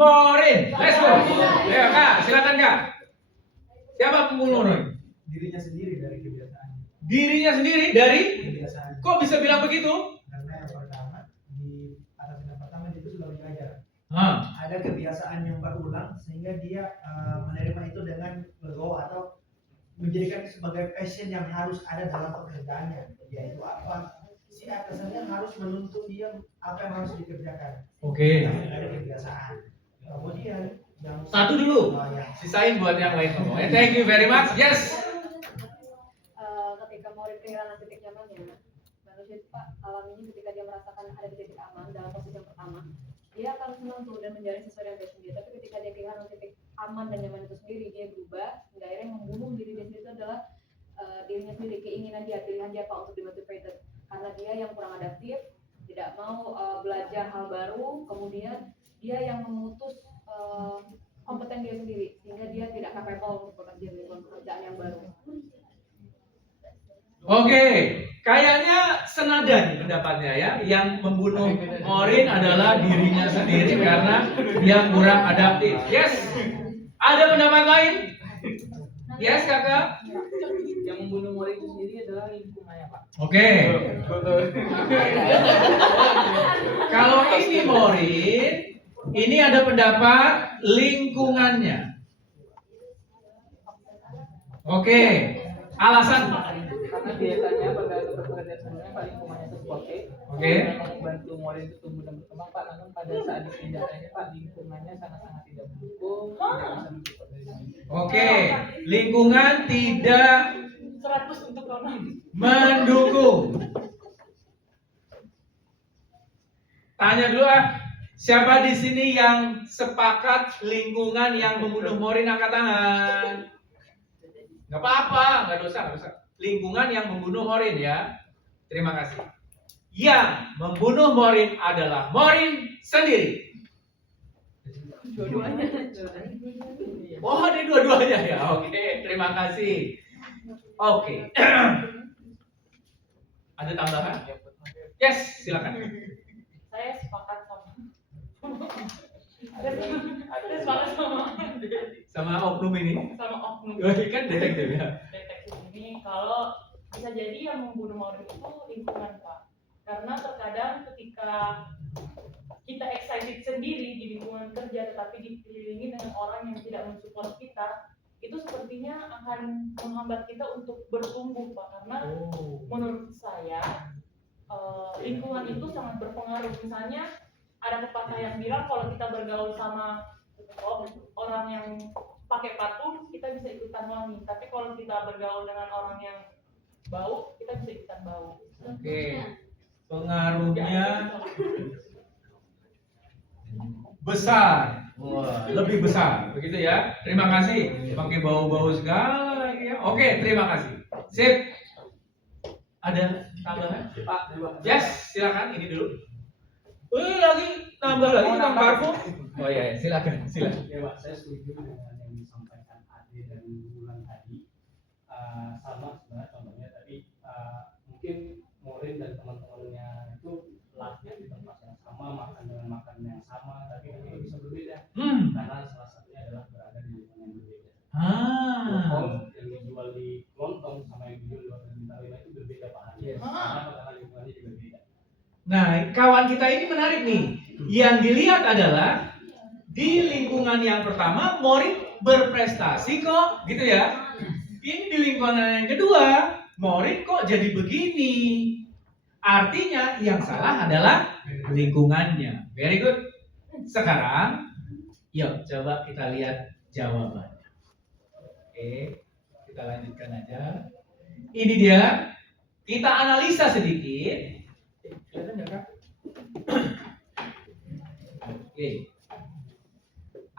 Morin. Let's go. Ya Kak, silakan Kak. Siapa pembunuh Morin? Dirinya sendiri dari kebiasaan. Dirinya sendiri dari? Kebiasaan. Kok bisa bilang begitu? Karena yang pertama di atas yang pertama itu sudah belajar. Hah. Ada kebiasaan yang berulang sehingga dia menerima itu dengan legowo atau menjadikan sebagai passion yang harus ada dalam pekerjaannya, yaitu apa? Si atasannya harus menuntut dia apa yang harus dikerjakan. Oke. Ada kebiasaan. Kemudian yang Satu dulu. Oh, ya. Sisain buat yang lain ngomong. Thank you very much. Yes. Ketika Morin kehilangan titik nyamannya, manusia itu Pak alaminya ketika dia merasakan ada di titik aman dalam posisi yang pertama, dia akan senang tuh dan menjalani sesuai dengan passion dia. Tapi ketika dia kehilangan titik aman dan nyaman itu sendiri, dia berubah hingga akhirnya membunuh diri dia sendiri. Itu adalah dirinya sendiri, keinginan dia, pilihan dia Pak untuk dimotivated. Karena dia yang kurang adaptif, tidak mau belajar hal baru, kemudian dia yang memutus kompeten dia sendiri sehingga dia tidak capable untuk bekerja di pekerjaan yang baru. Oke, kayaknya senada nih pendapatnya ya. Yang membunuh Morin adalah dirinya sendiri karena dia kurang adaptif. Yes. Ada pendapat lain? Yes, Kakak. Yang membunuh Morin itu sendiri adalah lingkungannya, Pak. Oke. Kalau ini Morin, ini ada pendapat lingkungannya. Oke. Alasan? Karena biasanya pada pekerjaan sebelumnya Pak lingkungannya supportive. Oke. Membantu Morin itu tumbuh dan berkembang Pak, namun pada saat dipindahkannya Pak lingkungannya sangat-sangat tidak mendukung, tidak bisa mensupport dari sini. Oke. Lingkungan tidak 100 untuk Rona. mendukung. Tanya dulu siapa di sini yang sepakat lingkungan yang membunuh Morin, angkat tangan. Nggak apa-apa, nggak dosa, nggak dosa. Lingkungan yang membunuh Morin ya. Terima kasih. Yang membunuh Morin adalah Morin sendiri. Dua-duanya. Oh, ada dua-duanya ya. Oke, terima kasih. Oke. Ada tambahan? Yes, silakan. Saya sepakat sama. Ada sepakat Sama oknum ini. sama oknum Kan detektif ya. detektif ini kalau bisa jadi yang membunuh Morin itu lingkungan Pak. Karena terkadang ketika kita excited sendiri di lingkungan kerja tetapi dikelilingi dengan orang yang tidak mensupport kita, itu sepertinya akan menghambat kita untuk bertumbuh Pak. Karena menurut saya lingkungan itu sangat berpengaruh. Misalnya ada pepatah yang bilang kalau kita bergaul sama orang yang pakai parfum kita bisa ikutan wangi, tapi kalau kita bergaul dengan orang yang bau kita bisa ikutan bau. Oke. Pengaruhnya besar. Wah, lebih besar. Begitu ya. Terima kasih. Pakai bau-bau segala lagi ya. Oke, terima kasih. Sip. Ada tambahan? Pak, Yes, silakan ini dulu. Lagi nambah lagi tentang parfum. Oh iya, silakan. Ya Pak, saya setuju dengan yang disampaikan Ade dan Bulan tadi. Sama sebenarnya contohnya tadi mungkin Morin dan teman-temannya itu live-nya di tempat yang sama, makan dengan makanan yang sama, tapi ini bisa berbeda karena salah satunya adalah berada di lingkungan yang berbeda. Lontong yang dijual di Lontong sama yang dijual di Bintang 5 itu berbeda Pak. Karena lingkungannya juga beda. Nah, kawan kita ini menarik nih. Yang dilihat adalah di lingkungan yang pertama Morin berprestasi kok, gitu ya. Ini di lingkungan yang kedua Morin kok jadi begini. Artinya yang salah adalah lingkungannya. Very good. Sekarang, yuk coba kita lihat jawabannya. Oke, kita lanjutkan aja. Ini dia. Kita analisa sedikit. kelihatan nggak Kak? Oke.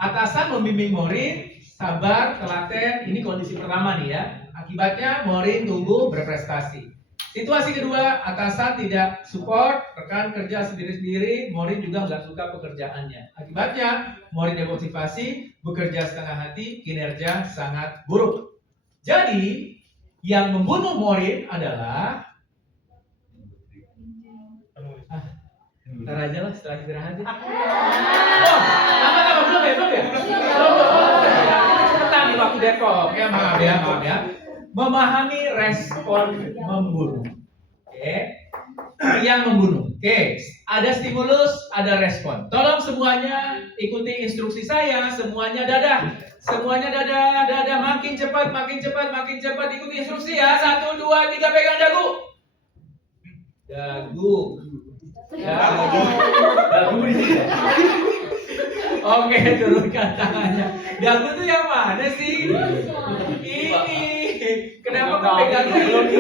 Atasan membimbing Morin, sabar, telaten. Ini kondisi pertama nih ya. Akibatnya Morin tumbuh berprestasi. Situasi kedua, atasan tidak support, rekan kerja sendiri-sendiri, Morin juga nggak suka pekerjaannya. Akibatnya, Morin demotivasi, bekerja setengah hati, kinerja sangat buruk. Jadi, yang membunuh Morin adalah ntar aja lah setelah istirahat ya. Oh, apa belum stop. Ya maaf ya. Memahami respon membunuh. Oke. Yang membunuh. Oke. Ada stimulus, ada respon. Tolong semuanya ikuti instruksi saya. Semuanya dadah. Semuanya dadah. Makin cepat. Ikuti instruksi ya. 1, 2, 3, pegang dagu. Dagu di sini. Oke, turunkan tangannya. Dagu tuh yang mana sih? Ini. Kenapa kau pegangnya ini?